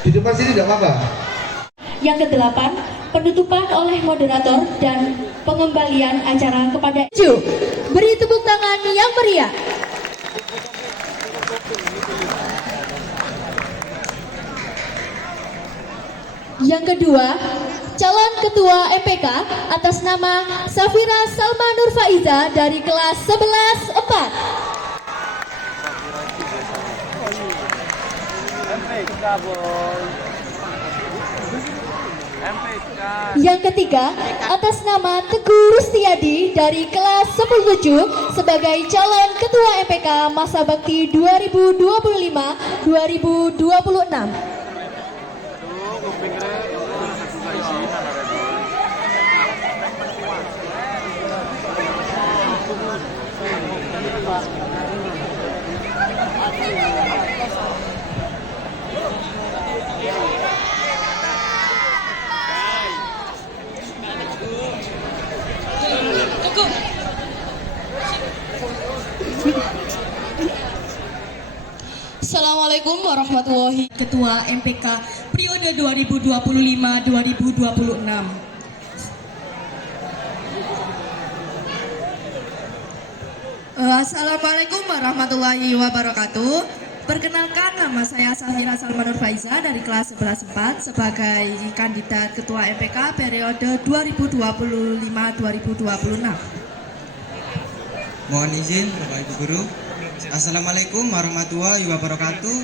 Di depan sini nggak apa-apa. Yang kedelapan, penutupan oleh moderator dan pengembalian acara kepada 7. Beri tepuk tangan yang meriah. Yang kedua, calon ketua MPK atas nama Safira Salma Nur Faiza dari kelas 11-4. Yang ketiga, atas nama Teguh Rustiadi dari kelas 10-7 sebagai calon ketua MPK masa bakti 2025-2026. Assalamualaikum warahmatullahi Ketua MPK periode 2025-2026. Assalamualaikum warahmatullahi wabarakatuh. Perkenalkan, nama saya Safira Salma Nur Faiza dari kelas 11-4 sebagai kandidat Ketua MPK periode 2025-2026. Mohon izin Bapak Ibu Guru. Assalamualaikum warahmatullahi wabarakatuh.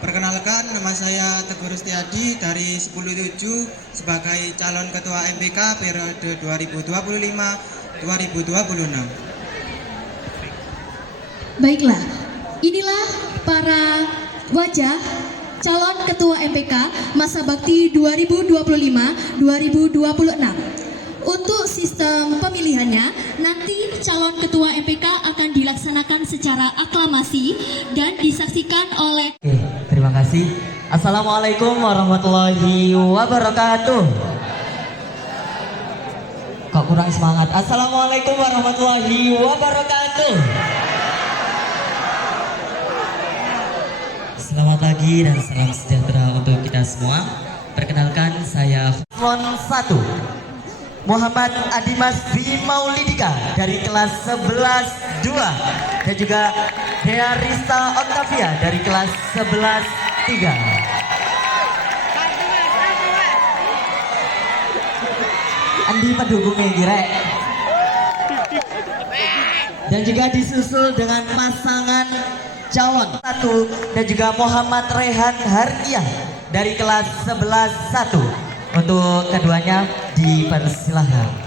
Perkenalkan, nama saya Teguh Rustiadi dari 10-7 sebagai calon ketua MPK periode 2025-2026. Baiklah, inilah para wajah calon ketua MPK masa bakti 2025-2026. Untuk sistem pemilihannya, nanti calon ketua MPK akan dilaksanakan secara aklamasi dan disaksikan oleh... Oke, terima kasih. Assalamualaikum warahmatullahi wabarakatuh. Kok kurang semangat? Assalamualaikum warahmatullahi wabarakatuh. Selamat pagi dan salam sejahtera untuk kita semua. Perkenalkan, saya Paslon 1 Muhammad Adimas bin Maulidika dari kelas 11-2 dan juga Dea Rista Octavia dari kelas 11-3. Andi pendukungnya kira. Dan juga disusul dengan pasangan calon 1 dan juga Muhammad Rehan Hardiah dari kelas 11-1. Untuk keduanya dipersilahkan.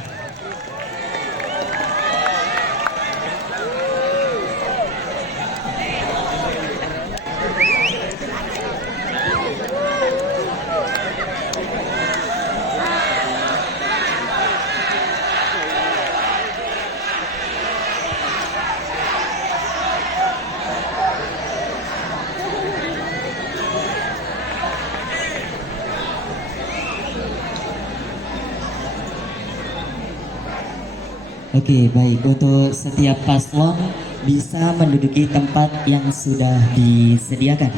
Oke, baik. Untuk setiap paslon bisa menduduki tempat yang sudah disediakan.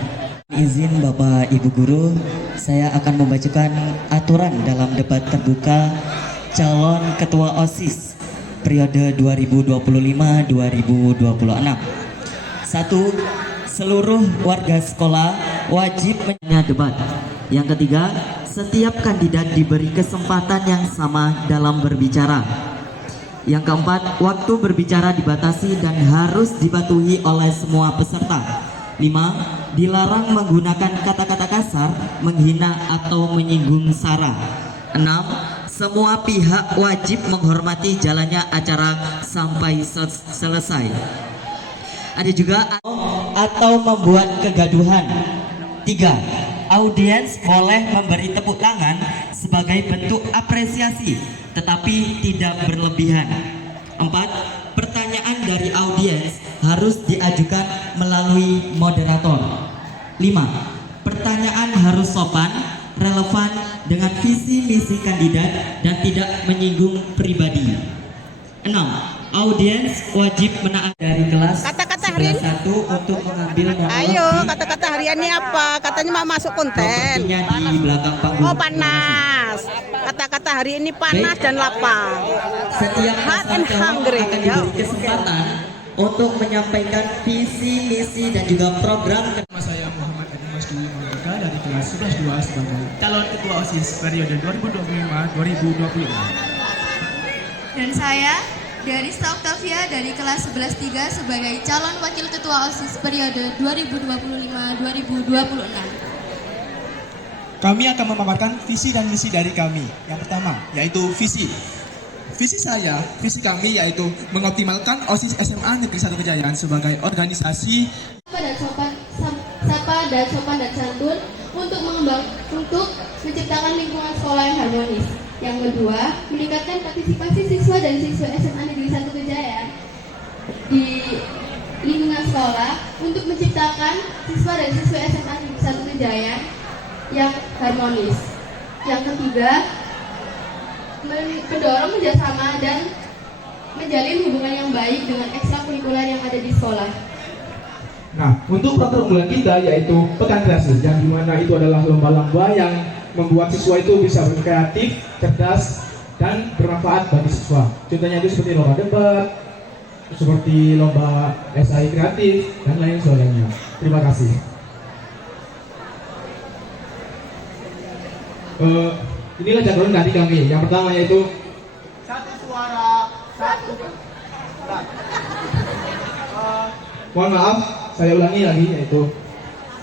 Izin Bapak Ibu Guru, saya akan membacakan aturan dalam debat terbuka calon ketua OSIS periode 2025-2026. 1. Seluruh warga sekolah wajib debat. Yang ketiga, setiap kandidat diberi kesempatan yang sama dalam berbicara. Yang keempat, waktu berbicara dibatasi dan harus dipatuhi oleh semua peserta. 5. Dilarang menggunakan kata-kata kasar, menghina atau menyinggung sara. 6. Semua pihak wajib menghormati jalannya acara sampai selesai. Ada juga atau membuat kegaduhan. 3. Audiens boleh memberi tepuk tangan sebagai bentuk apresiasi, tetapi tidak berlebihan. 4. Pertanyaan dari audiens harus diajukan melalui moderator. 5. Pertanyaan harus sopan, relevan dengan visi misi kandidat dan tidak menyinggung pribadi. 6. Audiens wajib menaati dari kelas kata-kata hari ini. Satu untuk mengambil monolog Ayo, di kata-kata harian ini apa? Katanya mau masuk konten. propertinya di belakang panggung. Oh, panas. Kata-kata hari ini panas dan lapar. Setiap Hot pasangan and calon hungry. akan diberi kesempatan untuk menyampaikan visi, misi, dan juga program. Nama saya Muhammad Adi Mas Dwi Maulika dari kelas 11-2 sebagai calon ketua OSIS periode 2025-2026. Dan saya Darista Octavia dari kelas 11-3 sebagai calon wakil ketua OSIS periode 2025-2026. Kami akan memaparkan visi dan misi dari kami. Yang pertama, yaitu visi. Visi kami yaitu mengoptimalkan OSIS SMA Negeri 1 Kejayaan sebagai organisasi Sapa dan sopan dan santun untuk menciptakan lingkungan sekolah yang harmonis. Yang kedua, meningkatkan partisipasi siswa dan siswa SMA Negeri 1 Kejayaan di lingkungan sekolah untuk menciptakan siswa dan siswa SMA Negeri 1 Kejayaan yang harmonis. Yang ketiga, mendorong kerjasama dan menjalin hubungan yang baik dengan ekstrakurikuler yang ada di sekolah. Nah, untuk program unggulan kita yaitu Pekan Kreasi, yang dimana itu adalah lomba-lomba yang membuat siswa itu bisa berkreatif, cerdas, dan bermanfaat bagi siswa. Contohnya itu seperti lomba debat, seperti lomba esai kreatif, dan lain sebagainya. Terima kasih. Inilah jadwal dari kami. Yang pertama yaitu satu suara, satu mohon maaf, saya ulangi lagi yaitu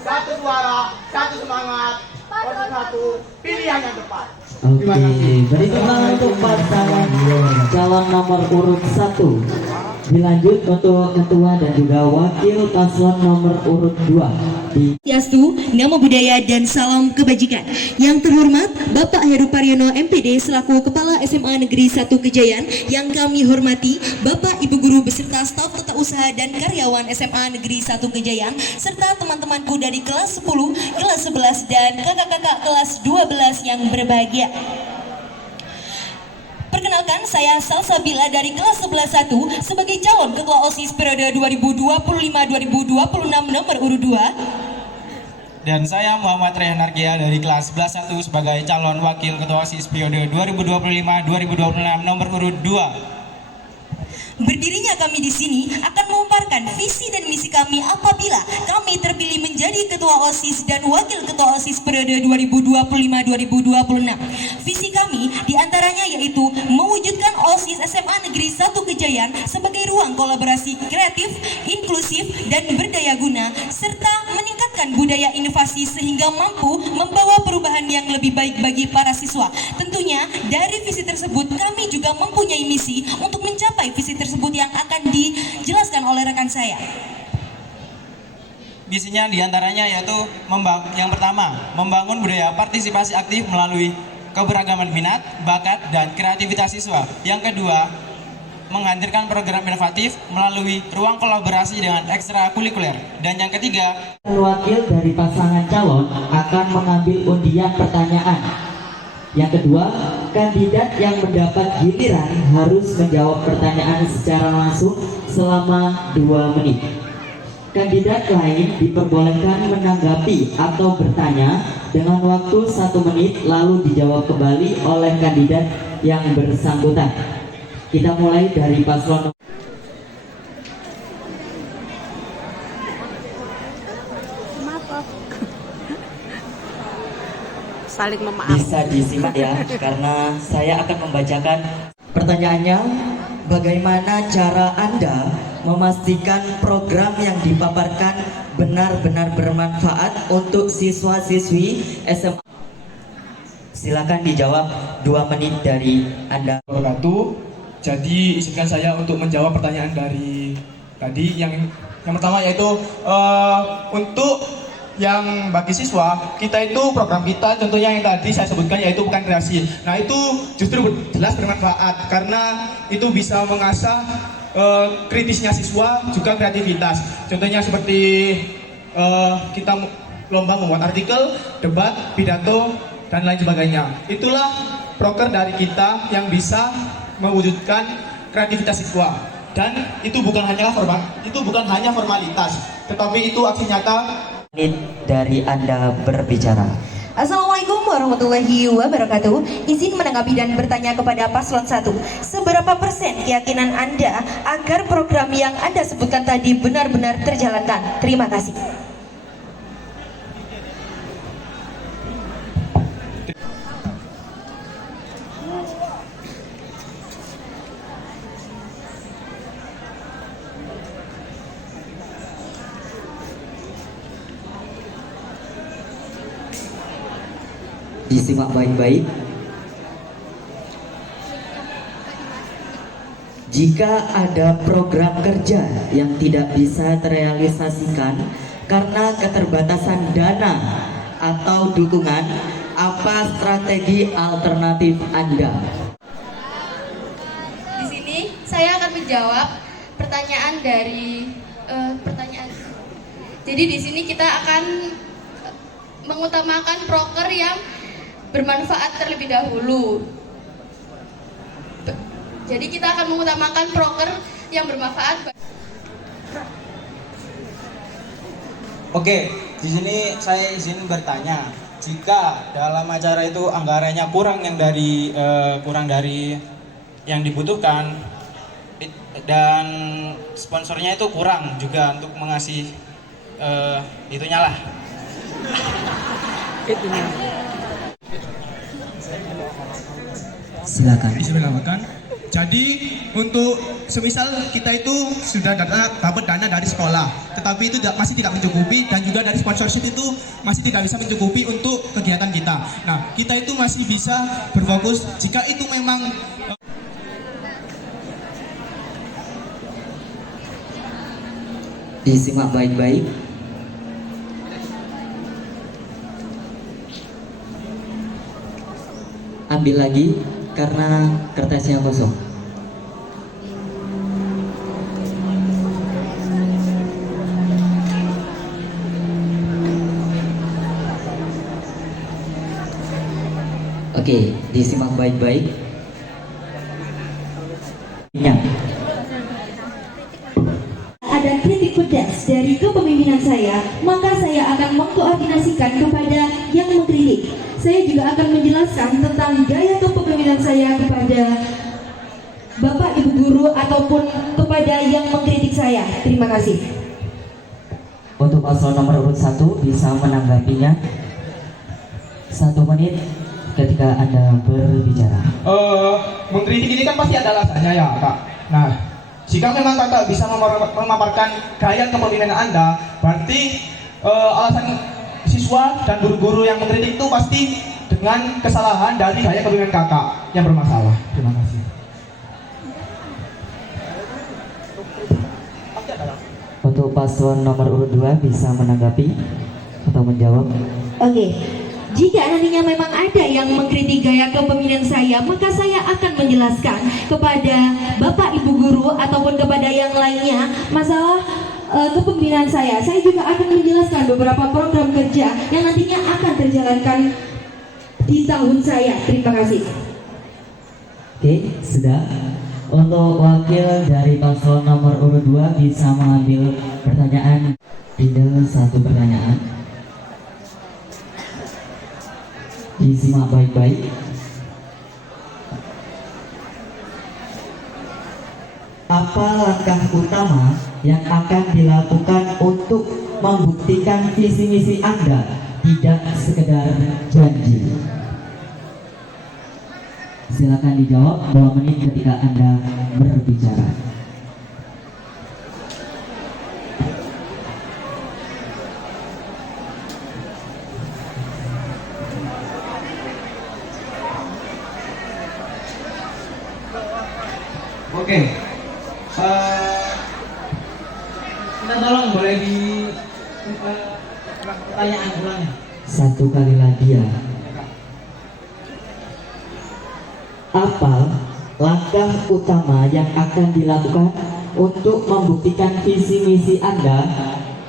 satu suara, satu semangat, satu pilihan yang tepat. Terima Oke, kasih. berikutlah untuk pasangan calon nomor urut 1. Dilanjut untuk ketua dan juga wakil paslon nomor urut 2. Swastiastu, Namo Buddhaya dan salam kebajikan. Yang terhormat Bapak Heru Paryono MPD selaku Kepala SMA Negeri 1 Kejayaan, yang kami hormati Bapak Ibu Guru beserta staf tata usaha dan karyawan SMA Negeri 1 Kejayaan, serta teman-temanku dari kelas 10, kelas 11 dan kakak-kakak kelas 12 yang berbahagia. Perkenalkan, saya Salsabila dari kelas 11-1 sebagai calon ketua OSIS periode 2025-2026 nomor urut 2. Dan saya Muhammad Rehan Argia dari kelas 11-1 sebagai calon wakil ketua OSIS periode 2025-2026 nomor urut 2. Berdirinya kami di sini akan memaparkan visi dan misi kami apabila kami terpilih menjadi ketua OSIS dan wakil ketua OSIS periode 2025-2026. Visi kami diantaranya yaitu mewujudkan OSIS SMA Negeri 1 Kejayaan sebagai ruang kolaborasi kreatif, inklusif, dan berdaya guna, serta meningkatkan budaya inovasi sehingga mampu membawa perubahan yang lebih baik bagi para siswa. Tentunya dari visi tersebut kami juga mempunyai misi untuk mencapai visi tersebut yang akan dijelaskan oleh rekan saya. Misinya diantaranya yaitu yang pertama, membangun budaya partisipasi aktif melalui keberagaman minat, bakat, dan kreativitas siswa. Yang kedua, menghadirkan program inovatif melalui ruang kolaborasi dengan ekstrakurikuler. Dan yang ketiga, Wakil dari pasangan calon akan mengambil undian pertanyaan. Yang kedua, kandidat yang mendapat giliran harus menjawab pertanyaan secara langsung selama 2 menit. Kandidat lain diperbolehkan menanggapi atau bertanya dengan waktu 1 menit lalu dijawab kembali oleh kandidat yang bersangkutan. Kita mulai dari paslon Saling memaafkan. bisa disimak ya, karena saya akan membacakan pertanyaannya. Bagaimana cara Anda memastikan program yang dipaparkan benar-benar bermanfaat untuk siswa-siswi SMA? Silakan dijawab 2 menit dari Anda. wabarakatuh. Jadi izinkan saya untuk menjawab pertanyaan dari tadi. Yang pertama yaitu untuk yang bagi siswa, kita itu program kita contohnya yang tadi saya sebutkan yaitu Pekan Kreasi. Nah itu justru jelas bermanfaat karena itu bisa mengasah kritisnya siswa juga kreativitas. Contohnya seperti kita lomba membuat artikel, debat, pidato, dan lain sebagainya. Itulah proker dari kita yang bisa mewujudkan kreativitas siswa. dan itu bukan hanya formalitas, tetapi itu aksi nyata. Dari Anda berbicara. Assalamualaikum warahmatullahi wabarakatuh. Izin menanggapi dan bertanya kepada paslon 1. Seberapa persen keyakinan Anda agar program yang Anda sebutkan tadi benar-benar terjalankan? Terima kasih. Disimak baik-baik. Jika ada program kerja yang tidak bisa terrealisasikan karena keterbatasan dana atau dukungan, apa strategi alternatif Anda? Di sini saya akan menjawab pertanyaan dari pertanyaan. Jadi di sini kita akan mengutamakan proker yang bermanfaat terlebih dahulu. Jadi kita akan mengutamakan proker yang bermanfaat. Oke, di sini saya izin bertanya, jika dalam acara itu anggarannya kurang dari yang dibutuhkan dan sponsornya itu kurang juga untuk mengasih itunya lah. Silakan. Bismillahirrahmanirrahim. Jadi untuk semisal kita itu sudah dapat dana dari sekolah, tetapi itu masih tidak mencukupi, dan juga dari sponsorship itu masih tidak bisa mencukupi untuk kegiatan kita. Nah, kita itu masih bisa berfokus jika itu memang Disimak baik-baik. Ambil lagi karena kertasnya kosong. Oke, disimak baik-baik. Ya. Ada kritik pedas dari kepemimpinan saya, maka saya akan mengkoordinasikan kepada yang mengkritik. Saya juga akan menjelaskan tentang gaya kepemimpinan saya kepada Bapak Ibu Guru ataupun kepada yang mengkritik saya. Terima kasih. Untuk paslon nomor urut 1 bisa menanggapinya 1 menit ketika Anda berbicara. Mengkritik ini kan pasti ada alasannya ya Kak. Nah, jika memang Kakak bisa memaparkan gaya kepemimpinan Anda, berarti alasan siswa dan guru-guru yang mengkritik itu pasti dengan kesalahan dari gaya kepemimpinan Kakak yang bermasalah. Terima kasih. Untuk paslon nomor urut 2 bisa menanggapi atau menjawab. Oke. Jika nantinya memang ada yang mengkritik gaya kepemimpinan saya, maka saya akan menjelaskan kepada Bapak Ibu Guru ataupun kepada yang lainnya masalah kepemimpinan saya. Saya juga akan menjelaskan beberapa program kerja yang nantinya akan terjalankan di tahun saya. Terima kasih. Oke, sudah. Untuk wakil dari paslon nomor urut 2 bisa mengambil pertanyaan. Tinggal 1 pertanyaan. Disimak baik-baik. Apa langkah utama yang akan dilakukan untuk membuktikan visi misi Anda tidak sekedar janji? Silakan dijawab 2 menit ketika Anda berbicara. Oke, kita tolong boleh di pertanyaan ulangnya. 1 kali lagi ya. Apa langkah utama yang akan dilakukan untuk membuktikan visi misi Anda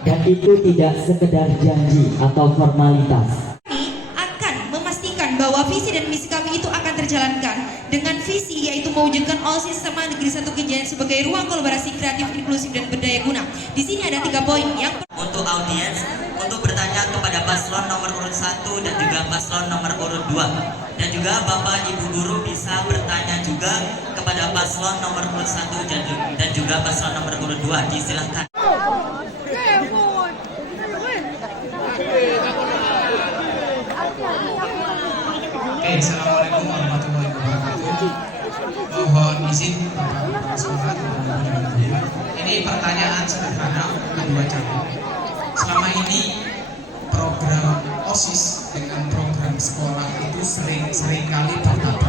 dan itu tidak sekedar janji atau formalitas? Kami akan memastikan bahwa bahwa visi dan misi kami itu akan terjalankan dengan visi yaitu mewujudkan OSIS SMA Negeri 1 Kejayan sebagai ruang kolaborasi kreatif, inklusif dan berdaya guna. Di sini ada 3 poin. Yang Untuk audiens, untuk bertanya kepada paslon nomor urut 1 dan juga paslon nomor urut 2. Dan juga Bapak Ibu Guru bisa bertanya juga kepada paslon nomor urut 1 dan juga paslon nomor urut 2. Disilahkan. Oke, assalamualaikum warahmatullahi wabarakatuh. Mohon izin Bapak Sekolah. Ini pertanyaan sederhana untuk kedua calon. Selama ini program OSIS dengan program sekolah itu sering kali bertabrakan.